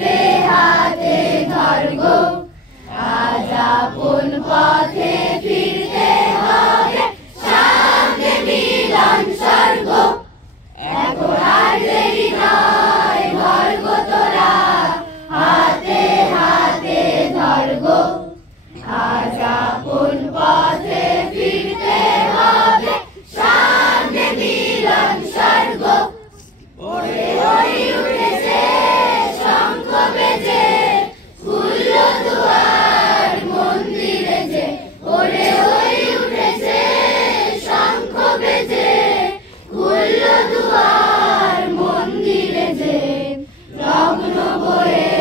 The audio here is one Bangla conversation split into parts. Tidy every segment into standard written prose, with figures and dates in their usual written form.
হাতে হাতে ধরগো, আজ আপন পথে ফিরতে হবে, সামনে মিলন স্বর্গ। এখন আর দেরি নয়, ধরগো তোরা হাতে হাতে ধরগো, আজ আপন পথে ফিরতে হবে, সামনে মিলন স্বর্গ। ওরে ওই উঠেছে শঙ্খ বেজে, খুলল দুয়ার মন্দিরে যে। ওরে ওই উঠেছে শঙ্খ বেজে, খুলল দুয়ার মন্দিরে যে। লগ্ন বয়ে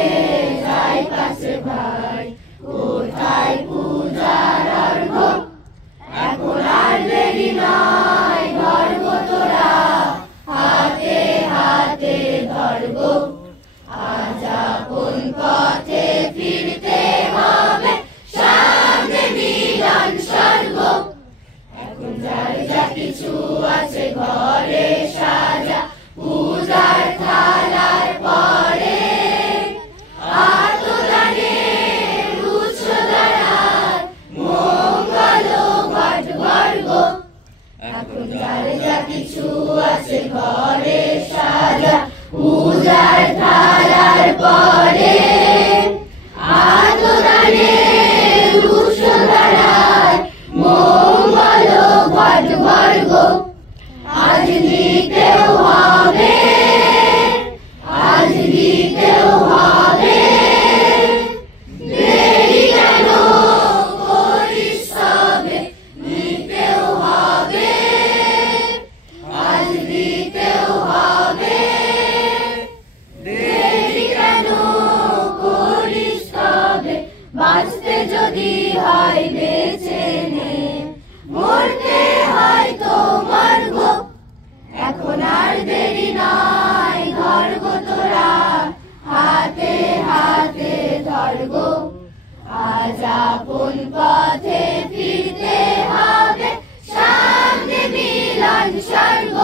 যায় কাছে ভাই, কোথায় পূজার অর্ঘ। এখন আর দেরি নয়, ধরগো তোরা হাতে হাতে ধরগো, আজ আপন পথে ফিরতে হবে, সামনে মিলন স্বর্গ। এখন যার যা কিছু আছে ঘরে সাজা, পূজার থালার পরে আতদানের উৎস দাঁড়ায়, মঙ্গল ঘট গর্গ। এখন যার যা কিছু আছে ঘরে সাজা, পূজার থালার পরে আতদানের উৎস দাঁড়ায়, মঙ্গল ঘট গর্গ। আজ দিতেও হবে, আজ দিতেও হবে, দেরি কেন করিস তবে, নিতেও হবে, আজ দিতেও হবে, দেরি কেন করিস তবে। বাঁচতে যদি হয় বেঁচে নে, মরতে হয় তো মরগো। এখন আর দেরি নয়, ধরগো তোরা হাতে হাতে ধরগো, আজ আপন পথে ফিরতে হবে, সামনে মিলন স্বর্গ।